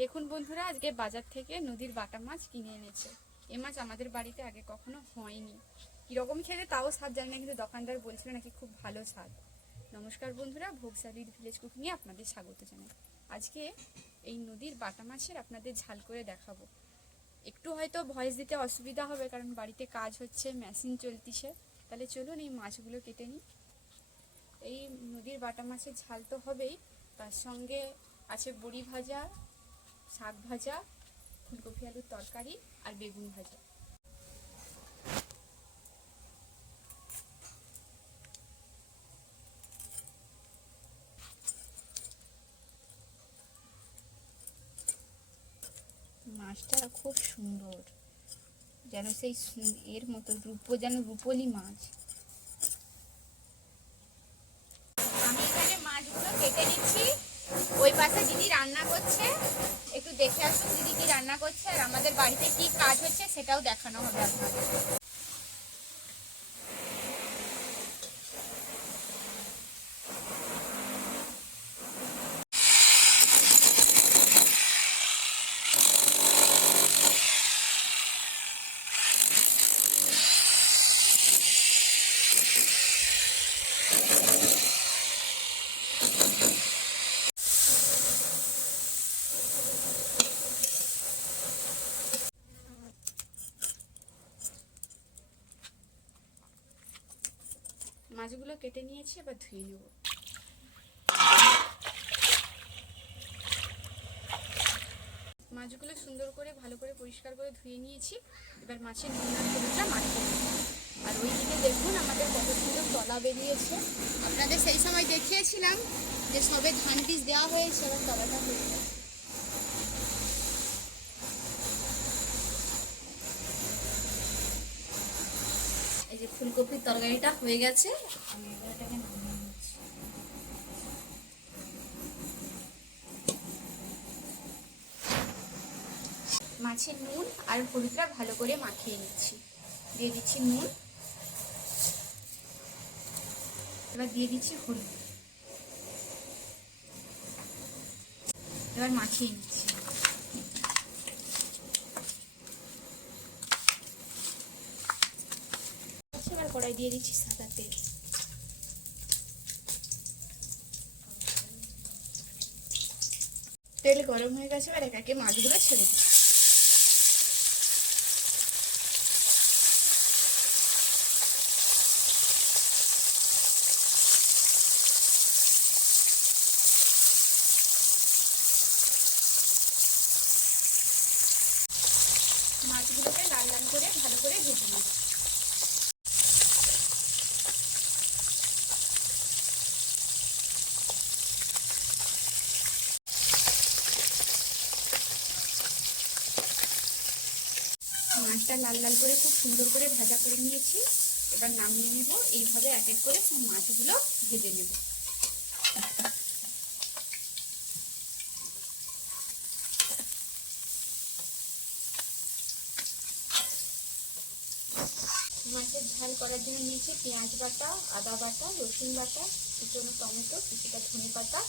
দেখুন বন্ধুরা, আজকে বাজার থেকে নদীর বাটা মাছ কিনে এনেছে। এ মাছ আমাদের বাড়িতে আগে কখনো হয়নি। কীরকম খেতে তাও স্বাদ জানি না, কিন্তু দোকানদার বলছিল নাকি খুব ভালো স্বাদ। নমস্কার বন্ধুরা, ভোগসালির ভিলেজ কুকিংয়ে আপনাদের স্বাগত জানাই। আজকে এই নদীর বাটা মাছের আপনাদের ঝাল করে দেখাবো। একটু হয়তো ভয়েস দিতে অসুবিধা হবে, কারণ বাড়িতে কাজ হচ্ছে, মেশিন চলতিছে। তাহলে চলুন এই মাছগুলো কেটে নিই। এই নদীর বাটা মাছের ঝাল তো হবেই, তার সঙ্গে আছে বড়ি ভাজা, শাক ভাজা, ফুলকপি আলুর তরকারি আর বেগুন ভাজা। মাছটা খুব সুন্দর, যেন সেই এর মতো যেন রূপলি মাছ। আমি এখানে মাছগুলো কেটে নিচ্ছি। ওই পাশে দিদি রান্না করছে, একটু দেখে আসুন দিদি কি রান্না করছে, আর আমাদের বাড়িতে কি কাজ হচ্ছে সেটাও দেখানো হবে আপনাদের। মাছগুলো কেটে নিয়েছি, এবার ধুয়ে নেব। মাছগুলো সুন্দর করে ভালো করে পরিষ্কার করে ধুয়ে নিয়েছি। এবার মাছের নুন আর হলুদটা মাখিয়ে নেব। আর ওইদিকে দেখুন আমাদের কত সুন্দর তলা বেরিয়েছে। আপনাদের সেই সময় দেখিয়েছিলাম যে সবে ধান বীজ দেওয়া হয়েছে, এবার তলাটা হয়ে যায়। এই যে ফুলকপির তরকারিটা হয়ে গেছে, আমি এবার এটাকে নামিয়ে নিচ্ছি। মাছের নুন আর হলুদটা ভালো করে মাখিয়ে নিচ্ছি। দিয়ে দিচ্ছি নুন, এবার দিয়ে দিচ্ছি হলুদ, এবার মাখিয়ে নিচ্ছি। এবার কড়াই দিয়ে দিচ্ছি সাদা তেল। তেল গরম হয়ে গেছে, এবার একে মাছগুলো ছেড়ে দিচ্ছি। মাছগুলোকে লাল লাল করে ভালো করে ভেজে নেব। মাছটা লাল লাল করে খুব সুন্দর করে ভাজা করে নিয়েছি, এবার নামিয়ে নেব। এইভাবে এক এক করে সব মাছগুলো ভেজে নেব। মাছের ঝাল করার জন্য নিয়েছি পেঁয়াজ বাটা, আদা বাটা, রসুন বাটা, কুচনো টমেটো, কিছুটা ধনে পাতা,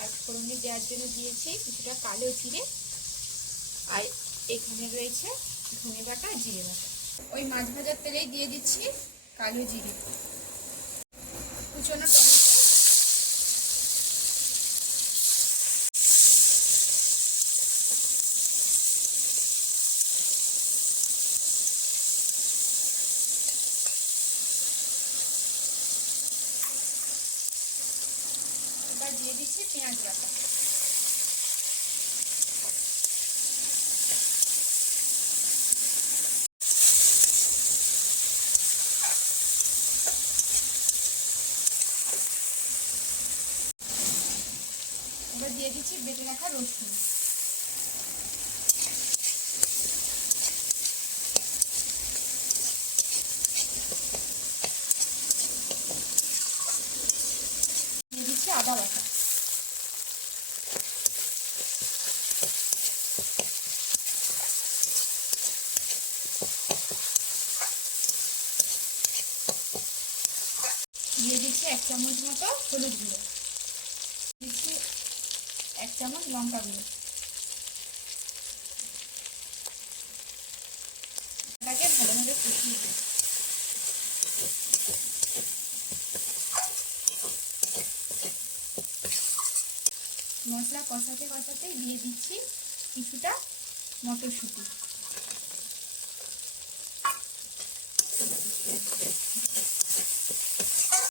আর ফোড়নে দেওয়ার জন্য দিয়েছি কিছুটা কালো জিরে, আর এখানে রয়েছে ধনে বাটা, জিরে বাটা। ওই মাছ ভাজার তেলেই দিয়ে দিচ্ছি কালো জিরে, কুচনো টমেটো, এবার দিয়ে দিচ্ছি পেঁয়াজ বাটা। এবার দিয়ে দিচ্ছি বেটে রাখা রসুন, দিয়ে দিচ্ছি আদা বাটা, দিয়ে দিচ্ছি 1 চামচ মতো হলুদ গুঁড়ো, দিচ্ছি 1 চামচ লঙ্কা গুঁড়ো, এটাকে ভালোভাবে কষিয়ে দিই। মশলা কষাতে কষাতে দিয়ে দিচ্ছি কিছুটা মটরশুঁটি।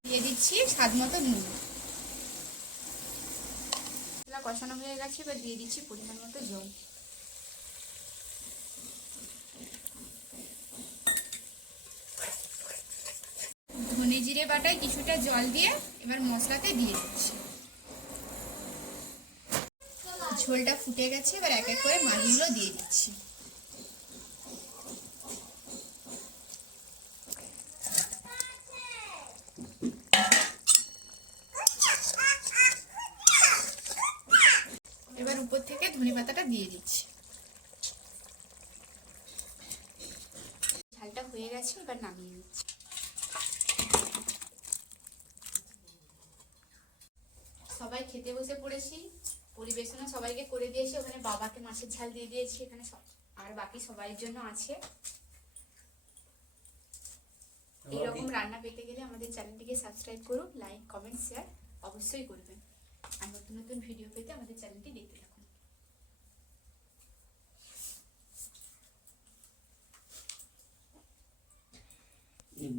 দিয়ে দিচ্ছি স্বাদ মতো নুন। মশলা কষানো হয়ে গেছে, এবার দিয়ে দিচ্ছি পরিমাণ মতো জল। ধনে জিরে বাটায় কিছুটা জল দিয়ে এবার মশলাতে দিয়ে দিচ্ছি। ঝোলটা ফুটে গেছে, এবার এক এক করে মাছগুলো দিয়ে দিচ্ছি। এবার উপর থেকে ধনেপাতাটা দিয়ে দিচ্ছি। ঝালটা হয়ে গেছে, এবার নামিয়ে নিচ্ছি। সবাই খেতে বসে পড়েছি, পরিবেশনও সবাইকে করে দিয়েছি। ওখানে বাবাকে মাছের ঝাল দিয়ে দিয়েছি, এখানে আর বাকি সবাইয়ের জন্য আছে। এইরকম রান্না পেতে গেলে আমাদের চ্যানেলটিকে সাবস্ক্রাইব করুন, লাইক কমেন্ট শেয়ার অবশ্যই করবেন। আর নতুন নতুন ভিডিও পেতে